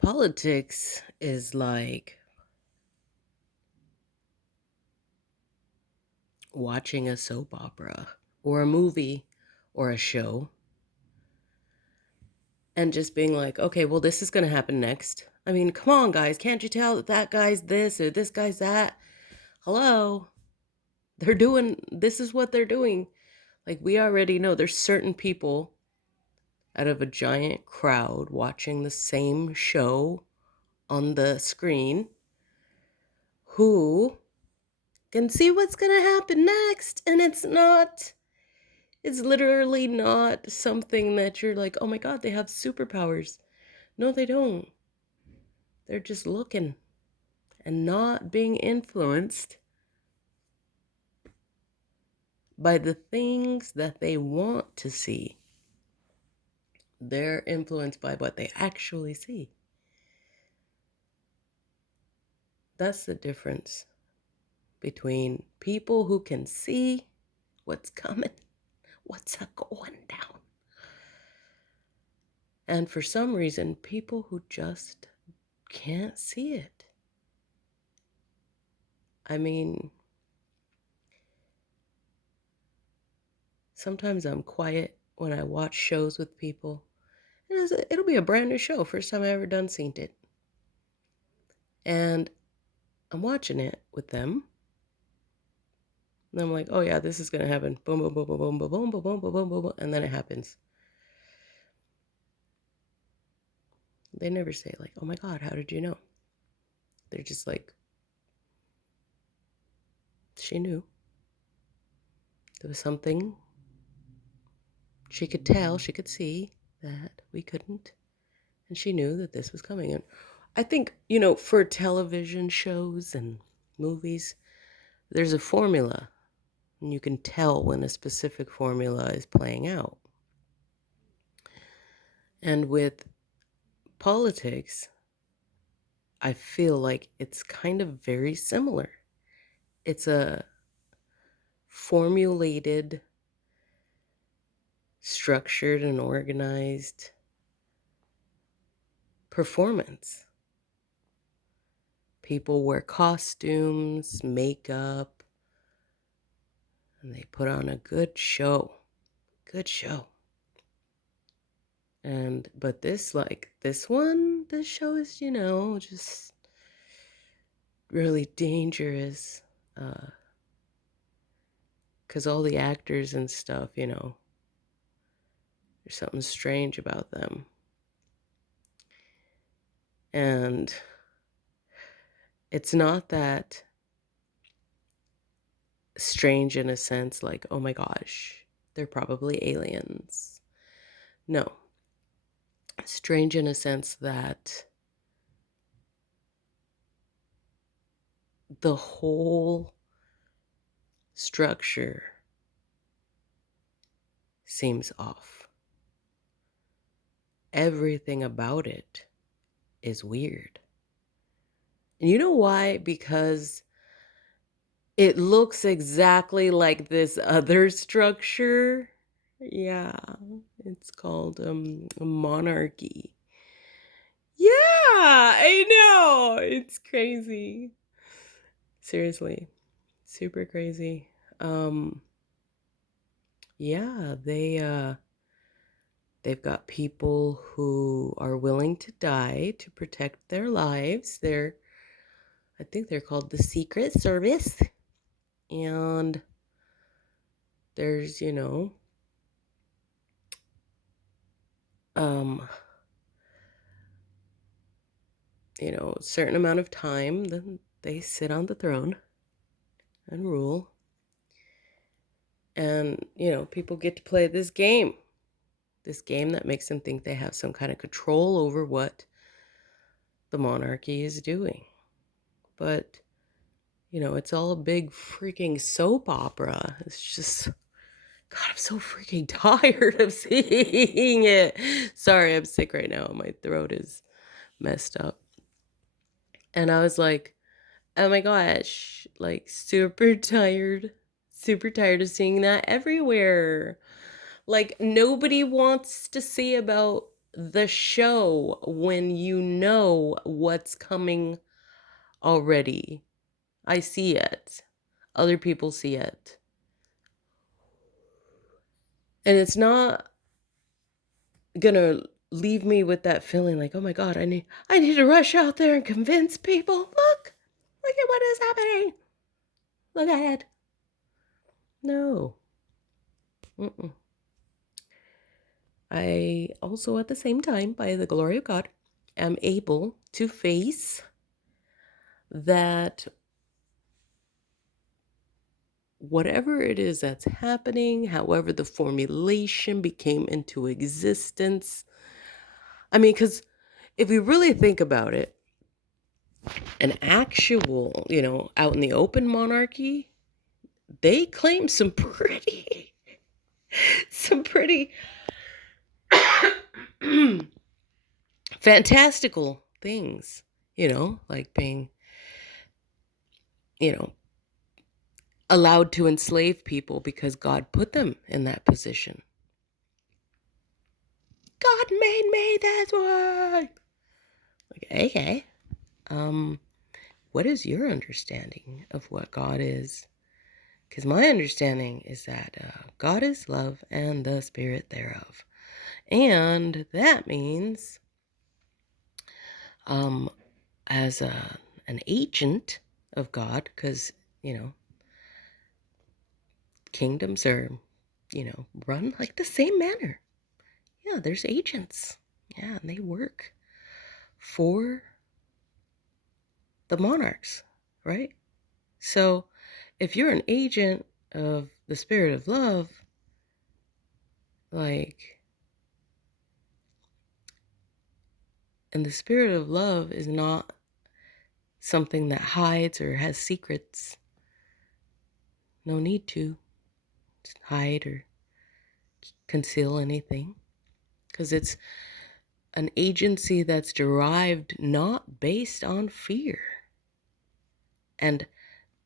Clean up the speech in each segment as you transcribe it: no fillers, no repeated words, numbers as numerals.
Politics is like watching a soap opera or a movie or a show and just being like, okay, well, this is going to happen next. I mean, come on, guys. Can't you tell that that guy's this or this guy's that? Hello. This is what they're doing. Like, we already know there's certain people out of a giant crowd watching the same show on the screen who can see what's going to happen next. And it's literally not something that you're like, oh my God, they have superpowers. No, they don't. They're just looking and not being influenced by the things that they want to see. They're influenced by what they actually see. That's the difference between people who can see what's coming, what's going down. And for some reason, people who just can't see it. I mean, sometimes I'm quiet when I watch shows with people. And it'll be a brand new show, first time I ever done seen it. And I'm watching it with them. And I'm like, oh yeah, this is gonna happen. Boom, boom, boom, boom, boom, boom, boom, boom, boom, boom, boom, boom, boom, and then it happens. They never say like, oh my God, how did you know? They're just like, she knew. There was something she could tell, she could see that we couldn't. And she knew that this was coming. And I think, for television shows and movies, there's a formula. And you can tell when a specific formula is playing out. And with politics, I feel like it's kind of very similar. It's a formulated, structured, and organized performance. People wear costumes, makeup, and they put on a good show. Good show. But this show is, just really dangerous. Because all the actors and stuff, there's something strange about them. And it's not that strange in a sense like, oh my gosh, they're probably aliens. No. Strange in a sense that the whole structure seems off. Everything about it is weird. And you know why? Because it looks exactly like this other structure. Yeah, it's called a monarchy. Yeah, I know. It's crazy. Seriously. Super crazy. Yeah, they've got people who are willing to die to protect their lives. I think they're called the Secret Service. And there's, a certain amount of time, then they sit on the throne and rule. And, people get to play this game that makes them think they have some kind of control over what the monarchy is doing. But, it's all a big freaking soap opera. It's just, God, I'm so freaking tired of seeing it. Sorry, I'm sick right now. My throat is messed up. And I was like, oh my gosh, like super tired of seeing that everywhere. Like nobody wants to see about the show when you know what's coming already. I see it. Other people see it. And it's not gonna leave me with that feeling like, "Oh my god, I need to rush out there and convince people. Look at what is happening. Look at it." No. Mm-mm. I also, at the same time, by the glory of God, am able to face that whatever it is that's happening, however the formulation became into existence. I mean, because if we really think about it, an actual, out in the open monarchy, they claim some pretty, some pretty fantastical things, like being, you know, allowed to enslave people because God put them in that position. God made me this way. Like, okay. Um, what is your understanding of what God is? Because my understanding is that God is love and the spirit thereof. And that means, um, as an agent of God, because, you know, kingdoms are, run like the same manner. Yeah, there's agents. Yeah, and they work for the monarchs, right? So if you're an agent of the spirit of love, like, and the spirit of love is not something that hides or has secrets. No need to hide or conceal anything, because it's an agency that's derived not based on fear. And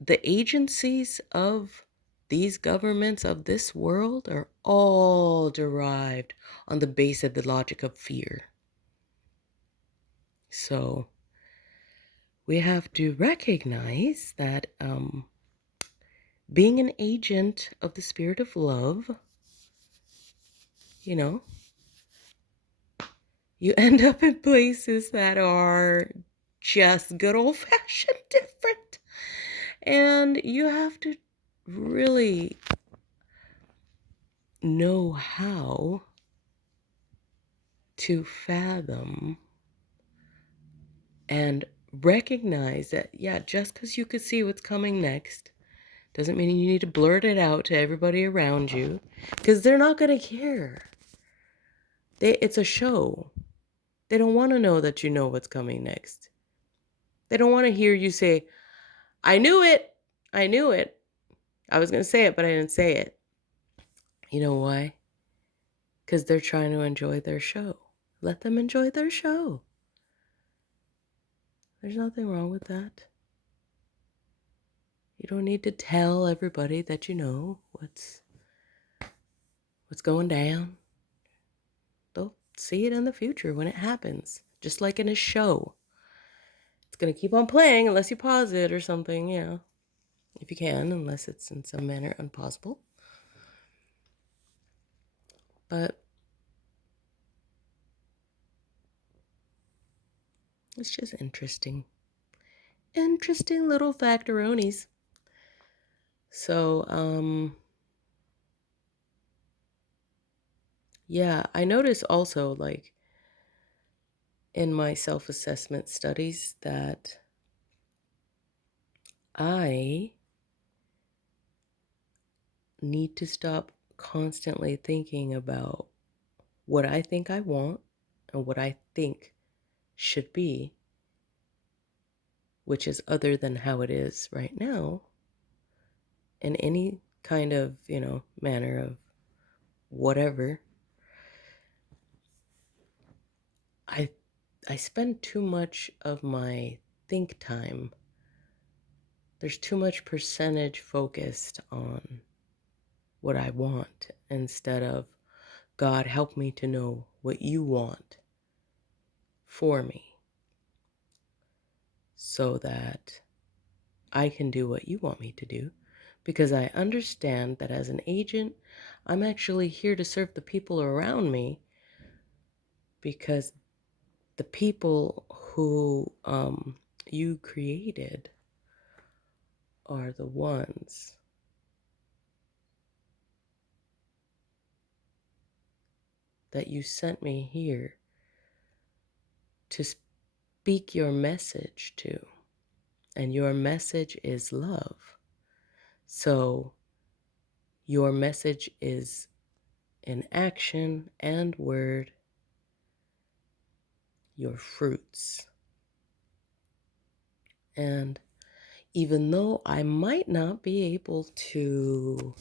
the agencies of these governments of this world are all derived on the base of the logic of fear. So we have to recognize that being an agent of the spirit of love, you know, you end up in places that are just good old fashioned different. And you have to really know how to fathom and recognize that, yeah, just because you could see what's coming next doesn't mean you need to blurt it out to everybody around you, because they're not going to care. It's a show. They don't want to know that you know what's coming next. They don't want to hear you say, "I knew it. I knew it. I was going to say it, but I didn't say it." You know why? Because they're trying to enjoy their show. Let them enjoy their show. There's nothing wrong with that. You don't need to tell everybody that you know what's going down. They'll see it in the future when it happens, just like in a show. It's going to keep on playing unless you pause it or something, if you can, unless it's in some manner impossible. But it's just interesting. Interesting little factoronies. So, yeah, I notice also, like, in my self-assessment studies that I need to stop constantly thinking about what I think I want and what I think should be, which is other than how it is right now, in any kind of, manner of whatever. I I spend too much of my think time. There's too much percentage focused on what I want instead of God, help me to know what you want for me so that I can do what you want me to do. Because I understand that as an agent, I'm actually here to serve the people around me, because the people who you created are the ones that you sent me here to speak your message to. And your message is love. So your message is in action and word, your fruits. And even though I might not be able to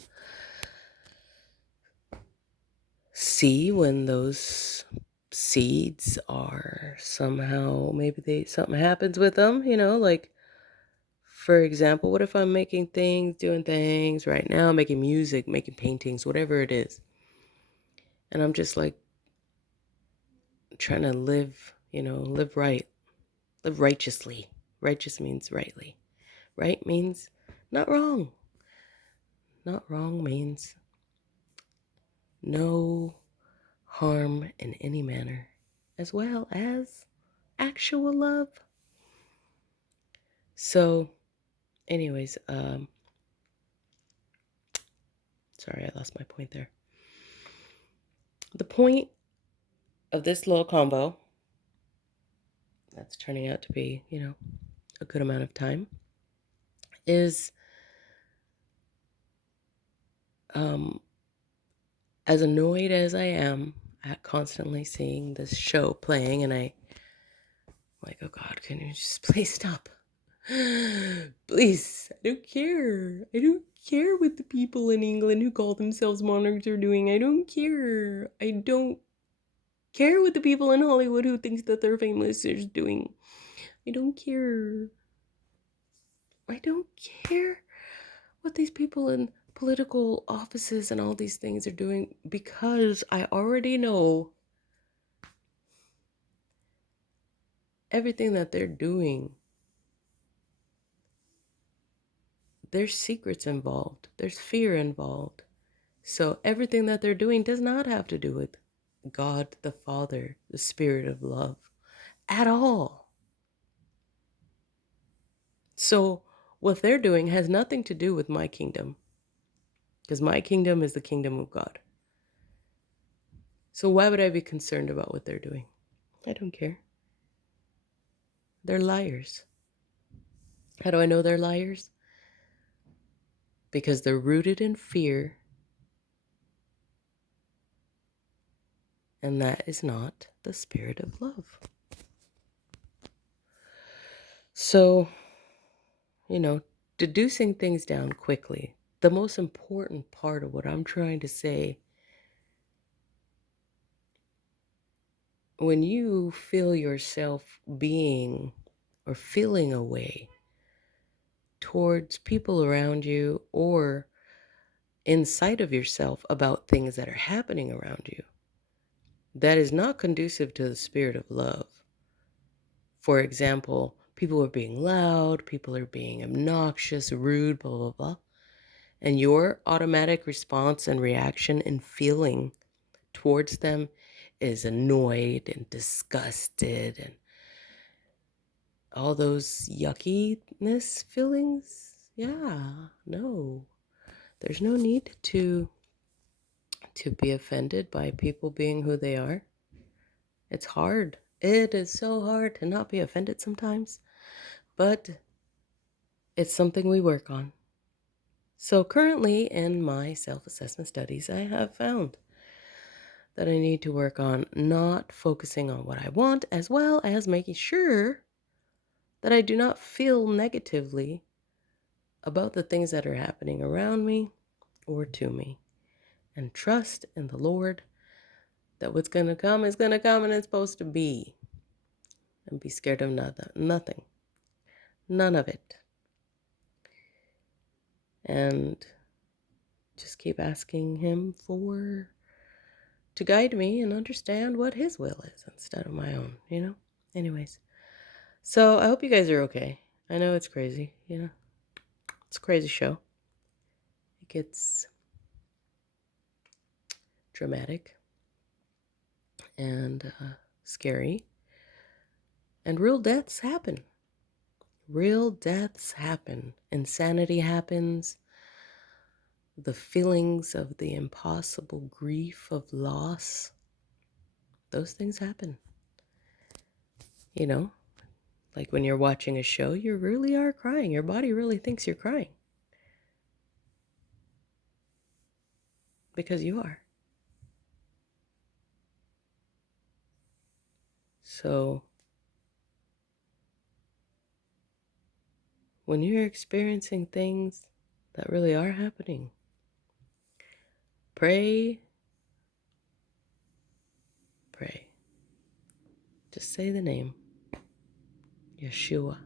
see when those seeds are somehow, maybe something happens with them, like, for example, what if I'm making things, doing things right now, making music, making paintings, whatever it is, and I'm just like trying to live right, live righteously. Righteous means rightly. Right means not wrong. Not wrong means no harm in any manner, as well as actual love. So, anyways, sorry, I lost my point there. The point of this little combo that's turning out to be, a good amount of time is as annoyed as I am at constantly seeing this show playing, and I'm like, oh God, can you just please stop? Please, I don't care. I don't care what the people in England who call themselves monarchs are doing. I don't care. I don't care what the people in Hollywood who thinks that they're famous is doing. I don't care. I don't care what these people in political offices and all these things are doing, because I already know everything that they're doing. There's secrets involved. There's fear involved. So everything that they're doing does not have to do with God the Father, the Spirit of love, at all. So what they're doing has nothing to do with my kingdom, because my kingdom is the kingdom of God. So why would I be concerned about what they're doing? I don't care. They're liars. How do I know they're liars? Because they're rooted in fear, and that is not the Spirit of love. So, deducing things down quickly, the most important part of what I'm trying to say, when you feel yourself being or feeling a way towards people around you or inside of yourself about things that are happening around you, that is not conducive to the Spirit of love. For example, people are being loud, people are being obnoxious, rude, blah, blah, blah. And your automatic response and reaction and feeling towards them is annoyed and disgusted and all those yuckiness feelings. Yeah, no. There's no need to be offended by people being who they are. It's hard. It is so hard to not be offended sometimes, but it's something we work on. So currently in my self-assessment studies, I have found that I need to work on not focusing on what I want, as well as making sure that I do not feel negatively about the things that are happening around me or to me, and trust in the Lord that what's going to come is going to come and it's supposed to be, and be scared of nothing, none of it. And just keep asking him for to guide me and understand what his will is instead of my own, you know? Anyways, so I hope you guys are okay. I know it's crazy, you know? It's a crazy show. It gets dramatic and scary, and real deaths happen. Real deaths happen. Insanity happens. The feelings of the impossible grief of loss, those things happen. You know, like when you're watching a show, you really are crying. Your body really thinks you're crying. Because you are. So, when you're experiencing things that really are happening, pray, pray. Just say the name, Yeshua.